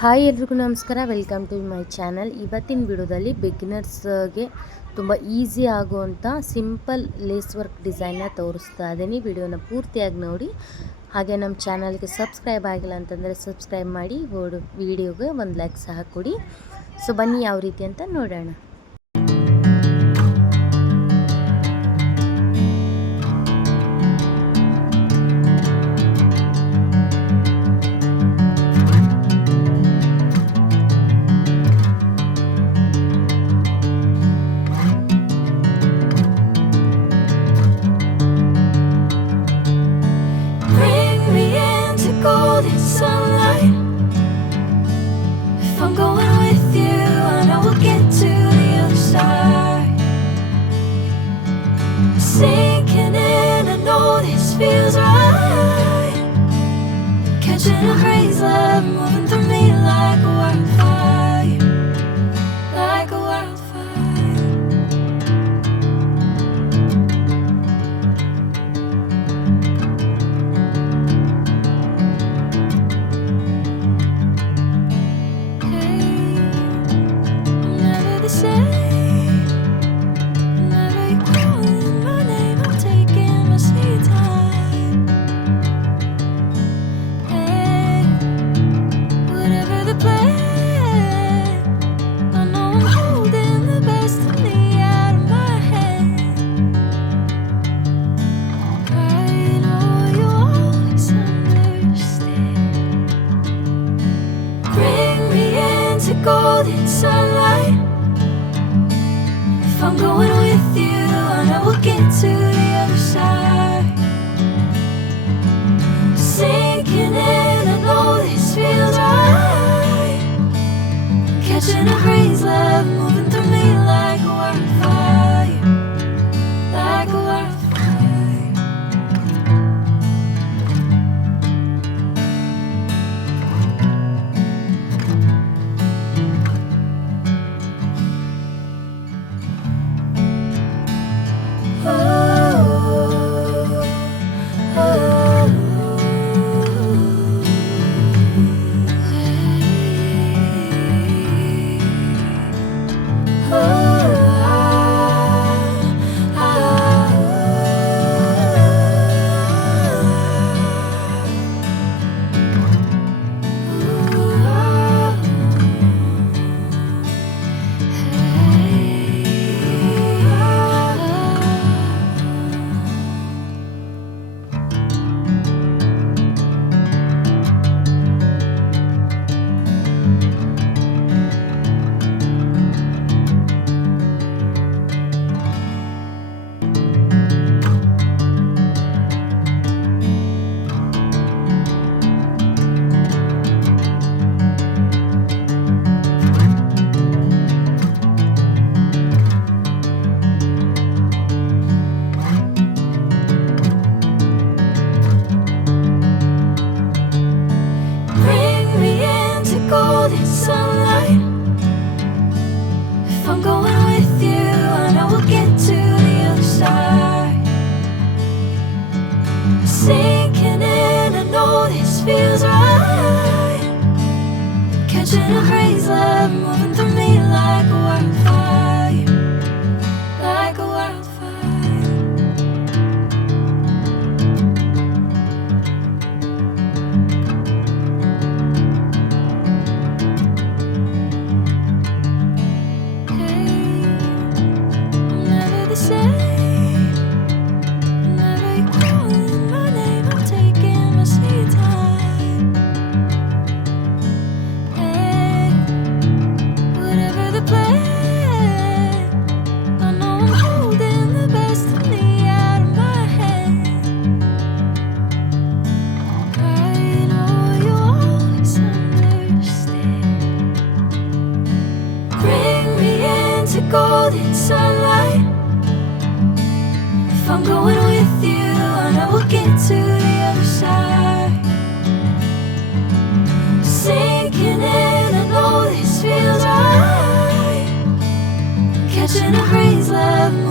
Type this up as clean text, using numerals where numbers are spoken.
Hi ಎಲ್ರಿಗೂ ನಮಸ್ಕಾರ, welcome to my channel. ಇವತ್ತಿನ ವಿಡಿಯೋದಲ್ಲಿ ಬಿಗಿನರ್ಸ್ಗೆ ತುಂಬ ಈಸಿ ಆಗುವಂಥ ಸಿಂಪಲ್ ಲೇಸ್ ವರ್ಕ್ ಡಿಸೈನ್ನ ತೋರಿಸ್ತಾ ಇದ್ದೀನಿ. ವಿಡಿಯೋನ ಪೂರ್ತಿಯಾಗಿ ನೋಡಿ. ಹಾಗೆ ನಮ್ಮ ಚಾನಲ್ಗೆ ಸಬ್ಸ್ಕ್ರೈಬ್ ಆಗಿಲ್ಲ ಅಂತಂದರೆ ಸಬ್ಸ್ಕ್ರೈಬ್ ಮಾಡಿ, ವಿಡಿಯೋಗೆ ಒಂದು ಲೈಕ್ ಸಹ ಕೊಡಿ. ಸೊ ಬನ್ನಿ ಯಾವ ರೀತಿ ಅಂತ ನೋಡೋಣ. Sinking in, I know this feels right. Catching a crazy love moving through me like a wildfire, like a wildfire. Hey, I'm never the same. Golden sunlight. If I'm going with you, I know we'll get to the other side. Sinking in, I know this feels right. Catching a crazy love moving through me like a wildfire, like a wildfire. Golden sunlight. If I'm going with you, I know we'll get to the other side. Sinking in, I know this feels right. Catching a crazy love moving through me like a wildfire, like a wildfire. Golden sunlight. If I'm going with you, I know we'll get to the other side. Sinking in, I know this feels right. Catching a crazy love.